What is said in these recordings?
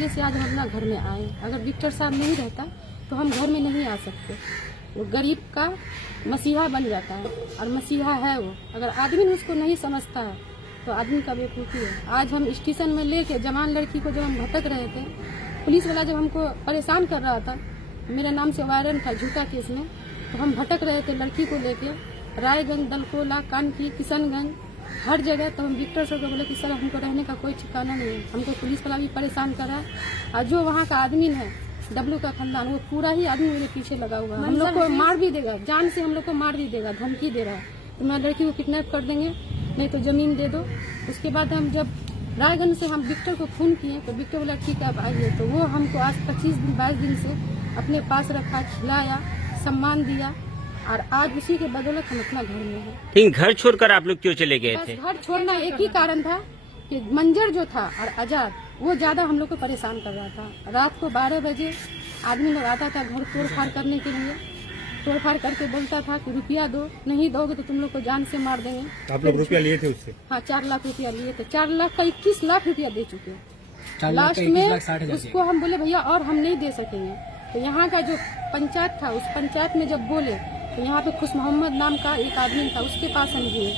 इसलिए से आज हम अपना घर में आए। अगर विक्टर साहब नहीं रहता तो हम घर में नहीं आ सकते। वो गरीब का मसीहा बन जाता है और मसीहा है वो। अगर आदमी उसको नहीं समझता है तो आदमी का बेवकूफ़ी है। आज हम स्टेशन में लेके जवान लड़की को जब हम भटक रहे थे, पुलिस वाला जब हमको परेशान कर रहा था, मेरे नाम से वायरन था झूठा केस में, तो हम भटक रहे थे लड़की को लेके रायगंज, दलकोला, कानपुर, किशनगंज, हर जगह। तो हम विक्टर सर को बोले कि सर हमको रहने का कोई ठिकाना नहीं है, हमको पुलिस वाला भी परेशान कर रहा है और जो वहाँ का आदमी है डब्लू का खानदान, वो पूरा ही आदमी मेरे पीछे लगा हुआ है। हम लोग को मार भी देगा, जान से हम लोग को मार भी देगा, धमकी दे रहा है। तो मैं लड़की को किडनैप कर देंगे, नहीं तो जमीन दे दो। उसके बाद हम जब रायगंज से हम विक्टर को फोन किए तो विक्टर बोला ठीक है आप आइए। तो वो हमको आज 22 दिन से अपने पास रखा, खिलाया, सम्मान दिया और आज उसी के बदौलत हम अपना घर में हैं। लेकिन घर छोड़कर आप लोग क्यों चले गए थे? घर छोड़ना एक ही कारण था कि मंजर जो था और आजाद वो ज्यादा हम लोग को परेशान कर रहा था। रात को 12 बजे आदमी लोग आता था घर तोड़फाड़ करने के लिए, तोड़फाड़ करके बोलता था कि रुपया दो, नहीं दोगे तो तुम लोग को जान से मार देंगे। तो आप लोग रुपया लिए थे उससे? हाँ 4 लाख रुपया लिए थे। 4 लाख का 21 लाख रुपया दे चुके। लास्ट में उसको हम बोले भैया और हम नहीं दे सकेंगे। तो यहाँ का जो पंचायत था, उस पंचायत में जब बोले तो यहाँ पे खुश मोहम्मद नाम का एक आदमी था, उसके पास हम दिए।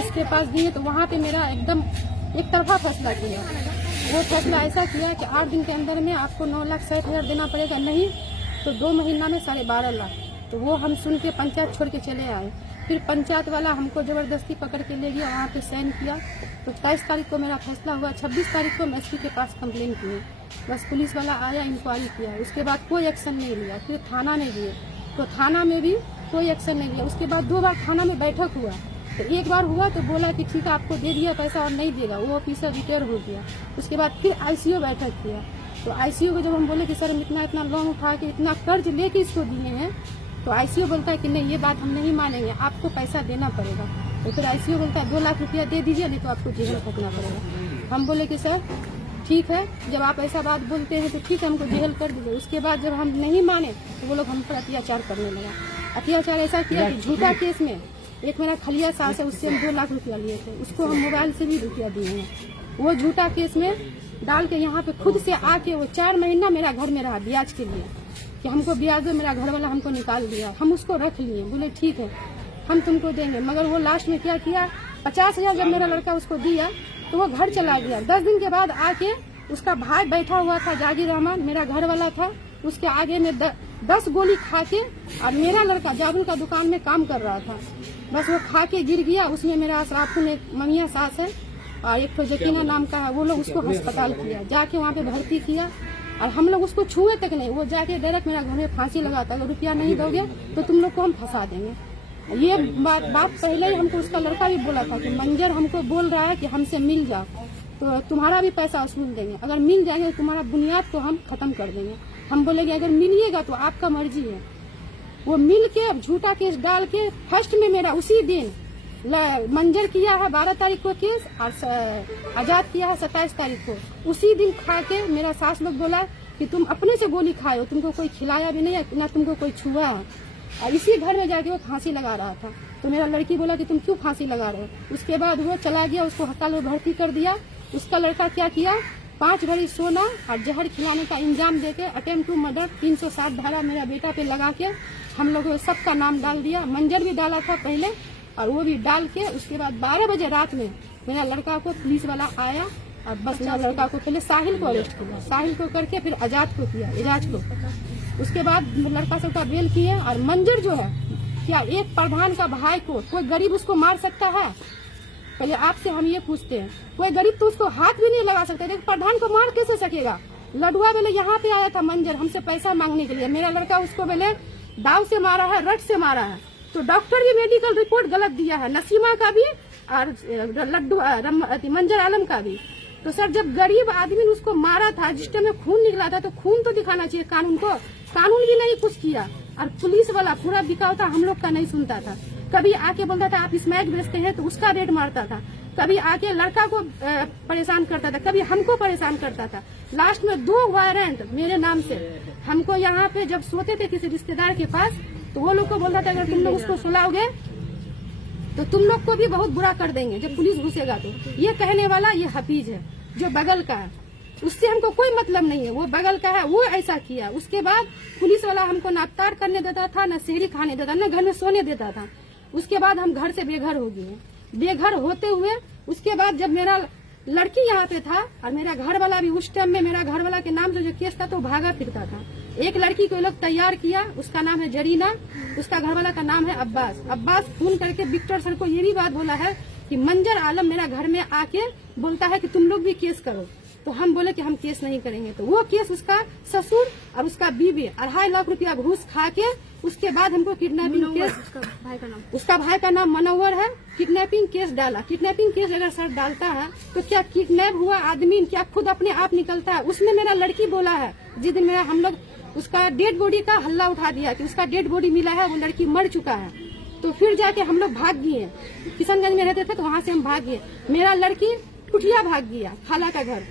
उसके पास दिए तो वहाँ पे मेरा एकदम एक तरफा फैसला किया। वो फैसला ऐसा किया कि 8 दिन के अंदर में आपको 9,60,000 देना पड़ेगा, नहीं तो 2 महीना में 12.5 लाख। तो वो हम सुन के पंचायत छोड़ के चले आए। फिर पंचायत वाला हमको जबरदस्ती पकड़ के ले गया, वहाँ पे साइन किया। तो 23 तारीख को मेरा फैसला हुआ। 26 तारीख को हम एसपी के पास कंप्लेन किए। बस पुलिस वाला आया, इंक्वायरी किया, उसके बाद कोई एक्शन नहीं लिया। फिर थाना में गए तो थाना में भी कोई एक्शन नहीं लिया। उसके बाद 2 बार थाना में बैठक हुआ। तो एक बार हुआ तो बोला कि ठीक है आपको दे दिया पैसा और नहीं देगा, वो ऑफिसर रिटायर हो गया। उसके बाद फिर आईसीयू बैठक किया। तो आईसीयू को जब हम बोले कि सर हम इतना लोन उठा के इतना कर्ज लेके इसको दिए हैं, तो आईसीयू बोलता है कि नहीं ये बात हम नहीं मानेंगे, आपको पैसा देना पड़ेगा। तो फिर आईसीयू बोलता है 2 लाख रुपया दे दीजिए, नहीं तो आपको जेल कटना पड़ेगा। हम बोले कि सर ठीक है, जब आप ऐसा बात बोलते हैं तो ठीक है हमको जेल कर दीजिए। उसके बाद जब हम नहीं माने तो वो लोग हम पर अत्याचार करने लगा। अत्याचार ऐसा किया कि झूठा केस में एक मेरा खलिया सास है, उससे हम 2 लाख रुपया लिए थे, उसको हम मोबाइल से भी रुपया दिए हैं। वो झूठा केस में डाल के यहाँ पे खुद से आके वो 4 महीना मेरा घर में रहा ब्याज के लिए कि हमको ब्याज दो। मेरा घर वाला हमको निकाल दिया, हम उसको रख लिए, बोले ठीक है हम तुमको देंगे। मगर वो लास्ट में क्या किया, 50,000 जब मेरा लड़का उसको दिया तो वो घर चला गया। 10 दिन के बाद आके उसका भाई बैठा हुआ था, जागीर रहमान मेरा घर वाला था, उसके आगे में 10 गोली खा के, और मेरा लड़का जाबुल का दुकान में काम कर रहा था, बस वो खा के गिर गया। उसमें मेरा अशराफुल एक ममिया सास है और एक तो जकीना नाम का है, वो लोग उसको अस्पताल किया, जाके वहाँ पे भर्ती किया। और हम लोग उसको छुए तक नहीं, वो जाके डायरेक्ट मेरा घर में फांसी लगाता, अगर रुपया नहीं दोगे तो तुम लोग को हम फंसा देंगे। ये बात पहले ही हमको उसका लड़का भी बोला था कि मंजर हमको बोल रहा है कि हमसे मिल जाओ तो तुम्हारा भी पैसा वसूल देंगे, अगर मिल जाएंगे तो तुम्हारा बुनियाद को हम खत्म कर देंगे। हम बोलेंगे अगर मिलिएगा तो आपका मर्जी है। वो मिल के अब झूठा केस डाल के फर्स्ट में मेरा उसी दिन मंजर किया है 12 तारीख को केस और आजाद किया है 27 तारीख को। उसी दिन खा के मेरा सास लोग बोला कि तुम अपने से गोली खाए हो, तुमको कोई खिलाया भी नहीं है, ना तुमको कोई छुआ है। और इसी घर में जाके वो फांसी लगा रहा था। तो मेरा लड़की बोला कि तुम क्यों फांसी लगा रहे हो। उसके बाद वो चला गया, उसको अस्पताल में भर्ती कर दिया। उसका लड़का क्या किया, 5 भरी सोना और जहर खिलाने का इंजाम देके अटेम्प्ट टू मर्डर 307 धारा मेरा बेटा पे लगा के हम लोग सबका नाम डाल दिया। मंजर भी डाला था पहले और वो भी डाल के उसके बाद 12 बजे रात में मेरा लड़का को पुलिस वाला आया और बस मेरा लड़का को पहले साहिल को अरेस्ट किया, साहिल को करके फिर आजाद को किया, एजाज को। उसके बाद लड़का सबका बेल किए। और मंजर जो है, क्या एक प्रधान का भाई को कोई गरीब उसको मार सकता है? पहले आपसे हम ये पूछते हैं, कोई गरीब तो उसको हाथ भी नहीं लगा सकता, लेकिन प्रधान को मार कैसे सकेगा? लडुआ बेले यहाँ पे आया था मंजर हमसे पैसा मांगने के लिए, मेरा लड़का उसको बेले दाव से मारा है, रट से मारा है। तो डॉक्टर भी मेडिकल रिपोर्ट गलत दिया है, नसीमा का भी और मंजर आलम का भी। तो सर जब गरीब आदमी ने उसको मारा था, जिस टाइम में खून निकला था, तो खून तो दिखाना चाहिए कानून को। कानून भी नहीं कुछ किया और पुलिस वाला पूरा बिकाव था, हम लोग का नहीं सुनता था। कभी आके बोलता था आप स्मैक बेचते हैं तो उसका रेट मारता था, कभी आके लड़का को परेशान करता था, कभी हमको परेशान करता था। लास्ट में 2 वारंट मेरे नाम से हमको यहाँ पे जब सोते थे किसी रिश्तेदार के पास, तो वो लोग को बोलता था अगर तुम लोग उसको सुलाओगे तो तुम लोग को भी बहुत बुरा कर देंगे जब पुलिस घुसेगा। तो ये कहने वाला ये हफीज है जो बगल का है, उससे हमको कोई मतलब नहीं है, वो बगल का है, वो ऐसा किया। उसके बाद पुलिस वाला हमको ना अफ्तार करने देता था, ना सेहरी खाने देता, ना घर में सोने देता था। उसके बाद हम घर से बेघर हो गए। बेघर होते हुए उसके बाद जब मेरा लड़की यहाँ पे था और मेरा घर वाला भी उस टाइम में, मेरा घर वाला के नाम से जो केस था तो भागा फिरता था। एक लड़की को ये लोग तैयार किया, उसका नाम है जरीना, उसका घर वाला का नाम है अब्बास। अब्बास फोन करके विक्टर सर को ये भी बात बोला है कि मंजर आलम मेरा घर में आके बोलता है कि तुम लोग भी केस करो। तो हम बोले कि हम केस नहीं करेंगे। तो वो केस उसका ससुर और उसका बीवी 2.5 लाख रुपया घूस खा के उसके बाद हमको किडनैपिंग केस, उसका भाई का नाम मनोवर है, किडनैपिंग केस डाला। किडनैपिंग केस अगर सर डालता है तो क्या किडनैप हुआ आदमी क्या खुद अपने आप निकलता है? उसमें मेरा लड़की बोला है, जिस दिन मेरा हम लोग उसका डेड बॉडी का हल्ला उठा दिया कि उसका डेड बॉडी मिला है, वो लड़की मर चुका है। तो फिर जाके हम लोग भाग गए, किशनगंज में रहते थे तो वहाँ से हम भाग गए। मेरा लड़की कुटिया भाग गया, खाला का घर,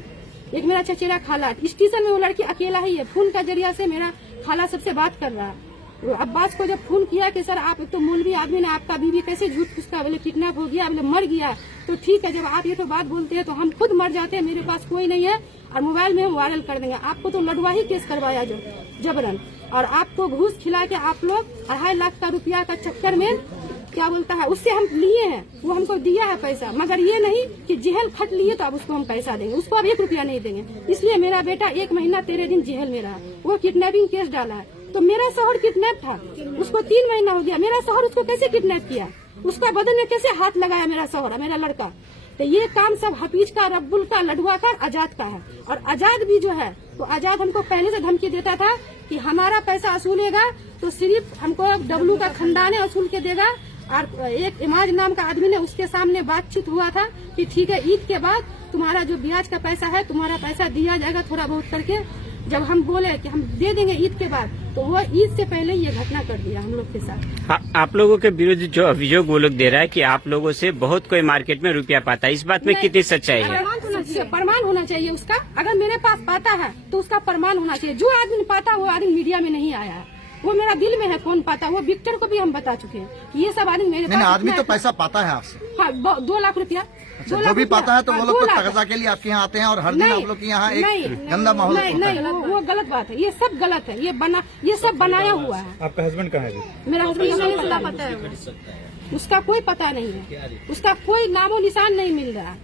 एक मेरा चचेरा खाला। स्टेशन में वो लड़की अकेला ही है। फोन का जरिया से मेरा खाला सबसे बात कर रहा है। अब्बास को जब फोन किया कि सर आप एक तो मौलवी आदमी ने आपका बीवी कैसे झूठ उसका बोले किडनैप हो गया, बोले मर गया, तो ठीक है जब आप ये तो बात बोलते हैं तो हम खुद मर जाते हैं, मेरे पास कोई नहीं है और मोबाइल में हम वायरल कर देंगे। आपको तो लड़वा ही केस करवाया जो जबरन, और आपको घूस खिला के आप लोग 2.5 लाख का रुपया का चक्कर में क्या बोलता है उससे हम लिए हैं, वो हमको दिया है पैसा, मगर ये नहीं कि जेल खट लिए तो अब उसको हम पैसा देंगे, उसको अब 1 रुपया नहीं देंगे। इसलिए मेरा बेटा 1 महीना 13 दिन जेल में रहा। वो किडनैपिंग केस डाला है। तो मेरा शौहर किडनैप था, उसको 3 महीना हो गया। मेरा शौहर उसको कैसे किडनैप किया, उसका बदन में कैसे हाथ लगाया मेरा शौहर, मेरा लड़का? तो ये काम सब हफीज का, रब्बुल का, लडुआ का, आजाद का है। और आजाद भी जो है तो आजाद हमको पहले से धमकी देता था कि हमारा पैसा वसूलेगा तो सिर्फ हमको डब्लू का खंडाने वसूल के देगा। और एक इमाज नाम का आदमी ने उसके सामने बातचीत हुआ था कि ठीक है ईद के बाद तुम्हारा जो ब्याज का पैसा है तुम्हारा पैसा दिया जाएगा थोड़ा बहुत करके। जब हम बोले कि हम दे देंगे ईद के बाद, तो वो ईद से पहले ये घटना कर दिया हम लोग के साथ। आप लोगों के विरुद्ध जो अभियोग वो लोग दे रहा है कि आप लोगों से बहुत कोई मार्केट में रुपया पाता है, इस बात में कितनी सच्चाई है? प्रमाण होना चाहिए उसका। अगर मेरे पास पाता है तो उसका प्रमाण होना चाहिए। जो आदमी पाता वो आदमी मीडिया में नहीं आया है, वो मेरा दिल में है कौन पाता। वो विक्टर को भी हम बता चुके हैं कि ये सब आदमी मेरे पास आदमी तो पैसा पाता है आपसे। हाँ, 2 लाख रुपया। जो भी पाता है तो वो लोग तो तगजा के लिए आपके यहाँ आते हैं और हर दिन आप लोग के यहाँ एक गंदा माहौल होता है। वो गलत बात है, ये सब गलत है, ये सब बनाया हुआ है। आपका हस्बैंड कहाँ है? मेरा हस्बैंड पता है, उसका कोई पता नहीं है, उसका कोई नामो निशान नहीं मिल रहा।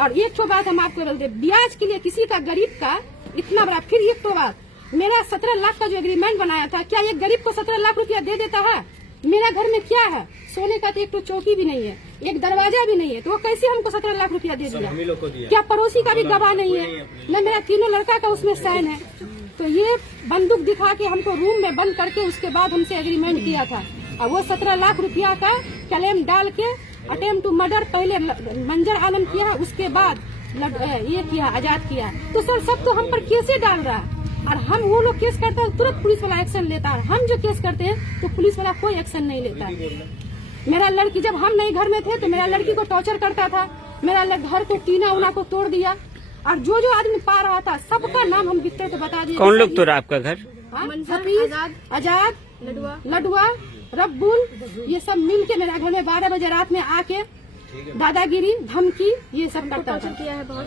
और एक तो बात हम आपको बोलते, ब्याज के लिए किसी का गरीब का इतना बड़ा। फिर एक तो बात, मेरा 17 लाख का जो एग्रीमेंट बनाया था, क्या एक गरीब को 17 लाख रुपया दे देता है? मेरा घर में क्या है? सोने का तो एक तो चौकी भी नहीं है, एक दरवाजा भी नहीं है, तो वो कैसे हमको 17 लाख रुपया दे दिया? क्या पड़ोसी का भी गवाह नहीं है? न मेरा 3 लड़का का उसमें साइन है। तो ये बंदूक दिखा के हमको रूम में बंद करके उसके बाद हमसे एग्रीमेंट किया था। और वो 17 लाख रुपया का क्लेम डाल के अटेम्प्ट टू मर्डर पहले मंजर आलम किया, उसके बाद ये किया, आजाद किया। तो सर सब तो हम पर केसे डाल रहा है। और हम वो लोग केस करते हैं तुरंत पुलिस वाला एक्शन लेता है, हम जो केस करते हैं तो पुलिस वाला कोई एक्शन नहीं लेता है। मेरा लड़की जब हम नए घर में थे तो मेरा लड़की को टॉर्चर करता था, मेरा घर को टीना उना को तोड़ दिया। और जो जो आदमी पा रहा था सबका नाम हम विक्टर को बता दिए। कौन लोग तोड़ा आपका घर? हफीज, आजाद, लडुआ, रब्बुल, ये सब मिल के मेरा घर में 12 बजे रात में आके दादागिरी, धमकी, ये सब करता था।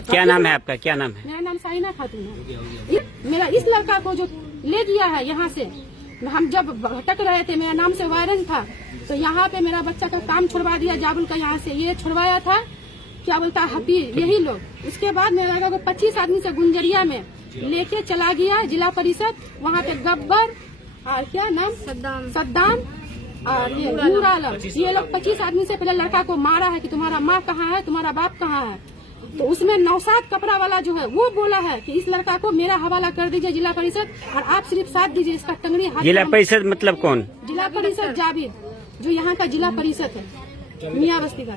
क्या नाम है आपका? क्या नाम है? मेरा नाम साइना खातून है। मेरा इस लड़का को जो ले गया है यहाँ से, हम जब भटक रहे थे, मेरा नाम से वायरन था, तो यहाँ पे मेरा बच्चा का काम छुड़वा दिया जाबुल का, यहाँ से ये छुड़वाया था, क्या बोलता है हफीज, यही लोग। उसके बाद मेरे लड़का को 25 आदमी से गुंजरिया में लेके चला गया जिला परिषद, वहाँ पे गब्बर और क्या नाम सद्दाम और ये नूर आलम, ये लोग 25 आदमी से पहले लड़का को मारा है कि तुम्हारा माँ कहाँ है, तुम्हारा बाप कहाँ है। तो उसमें नौशाद कपड़ा वाला जो है वो बोला है कि इस लड़का को मेरा हवाला कर दीजिए जिला परिषद, और आप सिर्फ साथ दीजिए, इसका टंगड़ी हाथ। जिला परिषद मतलब कौन? जिला परिषद जावेद, जो यहाँ का जिला परिषद है, मियाँ बस्ती का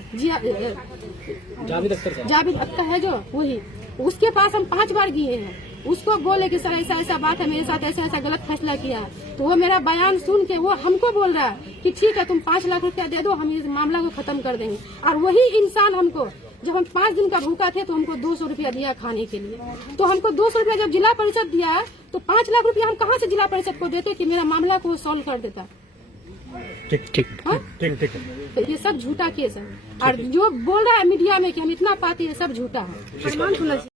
जावेद अख्तर है जो, वही। उसके पास हम 5 बार गए हैं, उसको बोले कि सर ऐसा ऐसा बात है, मेरे साथ ऐसा ऐसा गलत फैसला किया। तो वो मेरा बयान सुन के वो हमको बोल रहा है कि ठीक है तुम 5 लाख रुपया दे दो, हम इस मामला को खत्म कर देंगे। और वही इंसान हमको, जब हम 5 दिन का भूखा थे तो हमको 200 रुपया दिया खाने के लिए। तो हमको 200 रुपया जब जिला परिषद दिया तो 5 लाख रुपया हम कहाँ से जिला परिषद को देते कि मेरा मामला को सॉल्व कर देता। ठीक ठीक ठीक ठीक। तो ये सब झूठा केस है, और जो बोल रहा है मीडिया में कि हम इतना पाते हैं, सब झूठा है।